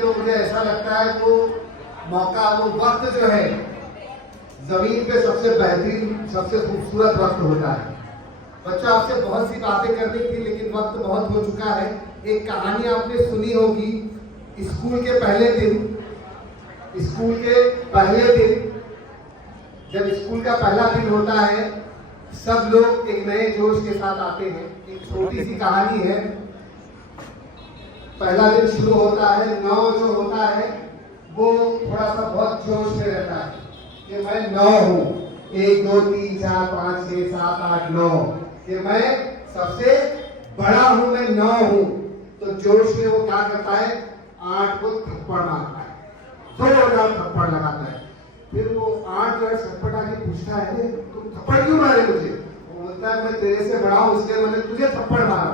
तो मुझे ऐसा लगता है वो मौका, वो वक्त जो है जमीन पे सबसे बेहतरीन, सबसे खूबसूरत वक्त होता है। बच्चों, आपसे बहुत सी बातें करनी थी लेकिन वक्त बहुत हो चुका है। एक कहानी आपने सुनी होगी, स्कूल के पहले दिन जब स्कूल का पहला दिन होता है, सब लोग एक नए जोश के साथ आते हैं। एक छोटी सी कहानी है। पहला दिन शुरू होता है, 9 जो होता है वो थोड़ा सा बहुत जोश में रहता है कि मैं 9 हूँ, 1 2 3 4 5 6 7 8 9, कि मैं सबसे बड़ा हूँ, मैं 9 हूँ। तो जोश में वो क्या करता है, 8 को थप्पड़ मारता है, जोरदार थप्पड़ लगाता है। फिर वो 8 जो है छटपटा के पूछता है, तुम थप्पड़ क्यों मारे मुझे? वो बोलता है, मैं तेरे से बड़ा हूँ इसलिए मैंने तुझे थप्पड़ मारा।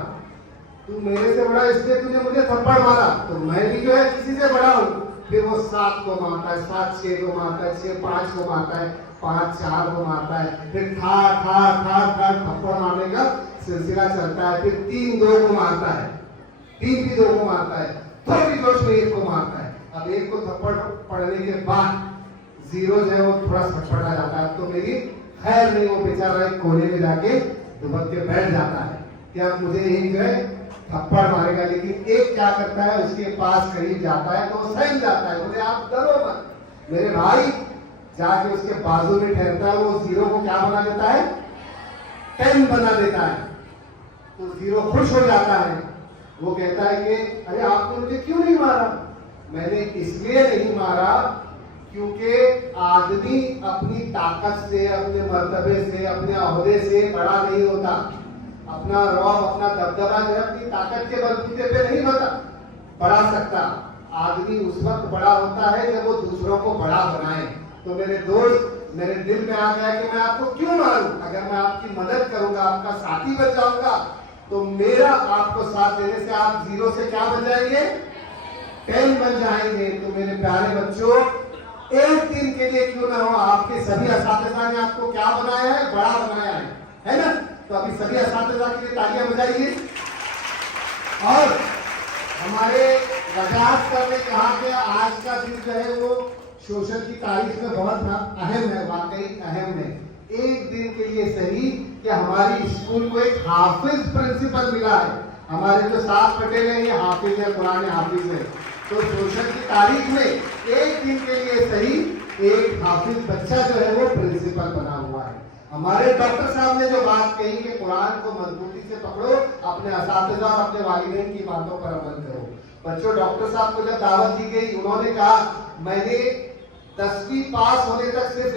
तू मेरे से बड़ा इसलिए तुझे मुझे थप्पड़ मारा, तो मैं भी जो है किसी से बड़ा हूँ। फिर वो 7 को मारता है, 7 6 को मारता है, 6 5 को मारता है, 5 4 को मारता है। फिर ठा थप्पड़ मारने का सिलसिला चलता है। फिर 3 2 को मारता है, 3 भी 2 को मारता है, तो भी जोश में 1 को मारता है। अब 1 को थप्पड़ पड़ने के बाद 0 जो है वो थोड़ा छटपटा जाता है। तो मेरी खैर नहीं, वो बेचारा एक कोने में जाके दुबक के बैठ जाता है कि अब मुझे यही जो है थप्पड़ मारेगा। लेकिन 1 क्या करता है, उसके पास करीब जाता है तो वो सहम जाता है, बोले आप डरो मत मेरे भाई। जाके उसके बाजू में ठहरता है, वो 0 को क्या बना देता है, 10 बना देता है। तो 0 खुश हो जाता है। वो कहता है कि अरे आपने मुझे क्यों नहीं मारा? मैंने इसलिए नहीं मारा क्योंकि आदमी अपनी ताकत से, अपने मर्तबे से, अपने ओहदे से बड़ा नहीं होता। अपना रौब, अपना दबदबा जो है अपनी ताकत के बलबूते पे नहीं बढ़ा सकता। आदमी उस वक्त बड़ा होता है जब वो दूसरों को बड़ा बनाए। तो मेरे दोस्त, मेरे दिल में आ गया कि मैं आपको क्यों मारूं? अगर मैं आपकी मदद करूंगा, आपका साथी बन जाऊंगा, तो मेरा आपको साथ देने से आप 0 से क्या बन जाएंगे, 10 बन जाएंगे। तो मेरे प्यारे बच्चों, एक दिन के लिए क्यों ना हो, आपके सभी असातिज़ा ने आपको क्या बनाया है, बड़ा बनाया है ना? तो अभी सभी असातिज़ा के लिए तालियां बजाइए। और हमारे वजाहत करने कहा कि आज का दिन जो है वो सोशल की तारीख में बहुत अहम है, वाकई अहम है। एक दिन के लिए सही कि हमारी स्कूल को एक हाफिज प्रिंसिपल मिला है। हमारे जो 7 पटेल हैं ये हाफिज है, कुरान हाफिज है। तो सोशल की तारीख में एक दिन के लिए सही एक हाफिज बच्चा जो है वो प्रिंसिपल बना हुआ है। हमारे डॉक्टर साहब ने जो बात कही कि कुरान को मजबूती से पकड़ो, अपने असातिज़ा और अपने वालिदैन की बातों पर अमल करो। बच्चों, डॉक्टर साहब को जब दावत दी गई, उन्होंने कहा मैंने 10वीं पास होने तक सिर्फ